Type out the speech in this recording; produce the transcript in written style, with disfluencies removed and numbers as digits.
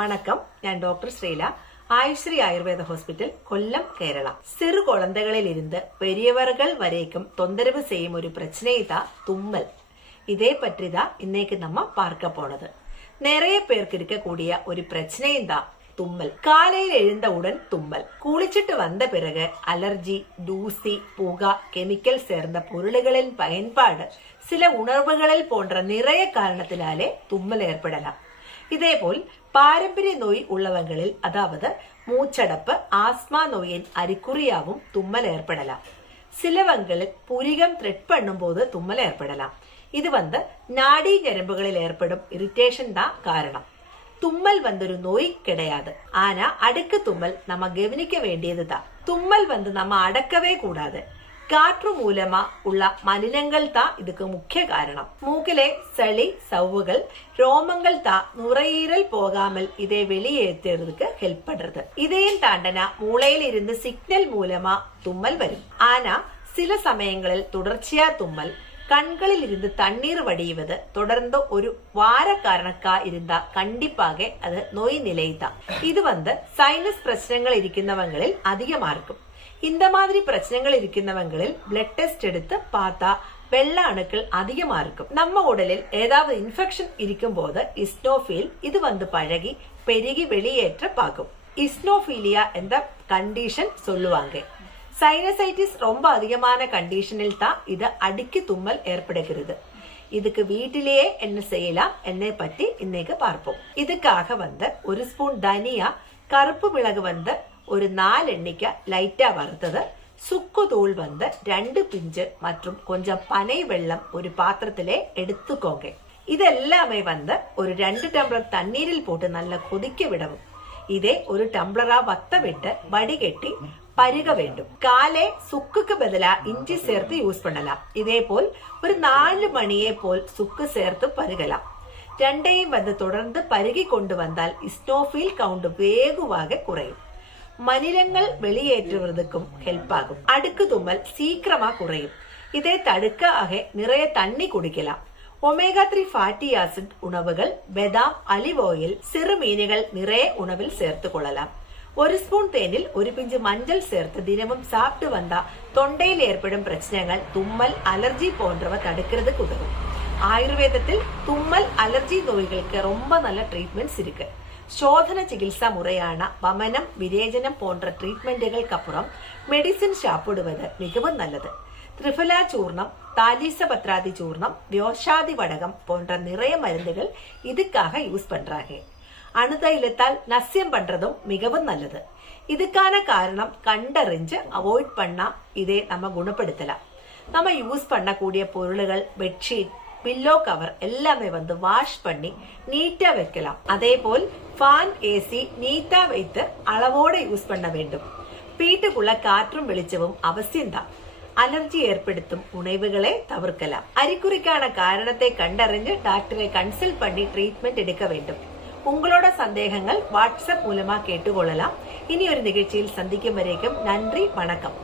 வணக்கம். நான் டாக்டர் ஸ்ரீலா, ஆயுஷ்ரீ ஆயுர்வேத ஹாஸ்பிட்டல், கொல்லம், கேரளா. சிறு குழந்தைகளில் இருந்து பெரியவர்கள் வரைக்கும் தொந்தரவு செய்யும் ஒரு பிரச்சனை தான் தும்மல். இதே பற்றி தான் இன்னைக்கு நம்ம பார்க்க போனது. நிறைய பேருக்கு இருக்கக்கூடிய ஒரு பிரச்சனையும் தான் தும்மல். காலையில் எழுந்தவுடன் தும்மல், குளிச்சிட்டு வந்த பிறகு அலர்ஜி, தூசி, புகா, கெமிக்கல் சேர்ந்த பொருள்களின் பயன்பாடு, சில உணர்வுகளில் போன்ற நிறைய காரணத்தினாலே தும்மல் ஏற்படலாம். இதேபோல் பாரம்பரிய நோய் உள்ளவங்களில், அதாவது மூச்சடப்பு, ஆஸ்மா நோயின் அறிகுறியாவும் தும்மல் ஏற்படலாம். சிலவங்களில் புரிகம் த்ரெட் பண்ணும் போது தும்மல் ஏற்படலாம். இது நாடி நரம்புகளில் ஏற்படும் இரிட்டேஷன் தான் காரணம். தும்மல் ஒரு நோய் கிடையாது. ஆனா அடுக்கு தும்மல் நம்ம கவனிக்க வேண்டியதுதான். தும்மல் நம்ம அடக்கவே கூடாது. காற்று மூலமா உள்ள மലിനങ്ങൾ தான் இதுக்கு முக்கிய காரணம். மூக்கிலே சளி, சவ்வுகள், ரோமங்கள் தான் நுரையீரல் போகாமல் இதை வெளியேற்றுறதுக்கு ஹெல்ப் பண்றது. இதையும் தாண்டனா மூளையில் இருந்து சிக்னல் மூலமா தும்மல் வரும். ஆனா சில சமயங்களில் தொடர்ச்சியா தும்மல், கண்களில் இருந்து தண்ணீர் வடிவது தொடர்ந்து ஒரு வார கணக்கா இருந்தா கண்டிப்பாக அது நோய் நிலை தான். இது சைனஸ் பிரச்சனைகள் இருக்கிறவங்களில் அதிகமா இருக்கும். இந்த மாதிரி பிரச்சனைகள் இருக்கிறவங்களில் பிளட் டெஸ்ட் எடுத்து பார்த்தா வெள்ள அணுக்கள் அதிகமா இருக்கும். நம்ம உடலில் ஏதாவது இன்ஃபெக்ஷன் இருக்கும் போது இஸ்னோஃபீல் இது பழகி பெருகி வெளியேற்ற பார்க்கும். இஸ்னோஃபீலியா என்ற கண்டிஷன் சொல்லுவாங்க. சைனசைட்டிஸ் ரொம்ப அதிகமான கண்டிஷனில் தான் இது அடுக்கி தும்மல் ஏற்படுகிறது. இதுக்கு வீட்டிலேயே என்ன செய்யலாம் என்னை பற்றி இன்னைக்கு பார்ப்போம். இதுக்காக ஒரு ஸ்பூன் தனியா, கருப்பு மிளகு ஒரு 4 எண்ணிக்கை லைட்டா வறுத்தது, சுக்கு தூள் 2 பிஞ்சு மற்றும் கொஞ்சம் பனை வெள்ளம் ஒரு பாத்திரத்திலே எடுத்துக்கோங்க. இதெல்லாமே ஒரு 2 டம்ளர் தண்ணீரில் போட்டு நல்லா கொதிக்க விடவும். இதே ஒரு டம்ளரா வத்த விட்டு வடிகட்டி பருக வேண்டும். காலை சுக்குக்கு பதிலா இஞ்சி சேர்த்து யூஸ் பண்ணலாம். இதே போல் ஒரு 4 மணியே போல் சுக்கு சேர்த்து பருகலாம். ரெண்டையும் தொடர்ந்து பருகி கொண்டு வந்தால் இஸ்னோஃபீல் கவுண்ட் வேகுவாக குறையும். மலினங்கள் வெளியேற்றுவதற்கும் ஹெல்ப் ஆகும். அடுக்கு தும்மல் சீக்கிரமா குறையும். இதை தடுக்க நிறைய தண்ணி குடிக்கலாம். ஒமேகா 3 ஃபேட்டி ஆசிட் உணவுகள், பெதாம், அலிவ் ஆயில், சிறு மீன்கள் நிறைய உணவில் சேர்த்து கொள்ளலாம். ஒரு ஸ்பூன் தேனில் ஒரு பிஞ்சு மஞ்சள் சேர்த்து தினமும் சாப்பிட்டு வந்தா தொண்டையில் ஏற்படும் பிரச்சனைகள், தும்மல், அலர்ஜி போன்றவ தடுக்கிறதுக்கு உதவும். ஆயுர்வேதத்தில் தும்மல், அலர்ஜி நோய்களுக்கு ரொம்ப நல்ல ட்ரீட்மெண்ட்ஸ் இருக்கு. சோதன சிகிச்சா முறையான வமனம், விரேஜனம் போன்ற ட்ரீட்மெண்ட்டுகளுக்கு அப்புறம் மெடிசின் சாப்பிடுவது மிகவும் நல்லது. திரிஃபலா சூர்ணம், தாலிசபத்ராதி சூர்ணம், யோஷாதி வடகம் போன்ற நிறைய மருந்துகள் இதுக்காக யூஸ் பண்றாங்க. அணுதைலத்தால் நசியம் பண்றதும் மிகவும் நல்லது. இதுக்கான காரணம் கண்டறிஞ்சு அவாய்ட் பண்ணா இதை நம்ம குணப்படுத்தலாம். நம்ம யூஸ் பண்ணக்கூடிய பொருள்கள், பெட்ஷீட், பில்லோ கவர் எல்லாமே வாஷ் பண்ணி நீட்டா வைக்கலாம். அதே போல் ஃபேன், ஏசி நீட்டா வைத்து அளவோட யூஸ் பண்ண வேண்டும். வீட்டுக்குள்ள காற்றும் வெளிச்சமும் அவசியம்தான். அலர்ஜி ஏற்படுத்தும் உணவுகளை தவிர்க்கலாம். அறிகுறிக்கான காரணத்தை கண்டறிஞ்சு டாக்டரை கன்சல்ட் பண்ணி ட்ரீட்மெண்ட் எடுக்க வேண்டும். உங்களோட சந்தேகங்கள் வாட்ஸ்அப் மூலமா கேட்டுக்கொள்ளலாம். இனி ஒரு நிகழ்ச்சியில் சந்திக்கும் வரைக்கும் நன்றி, வணக்கம்.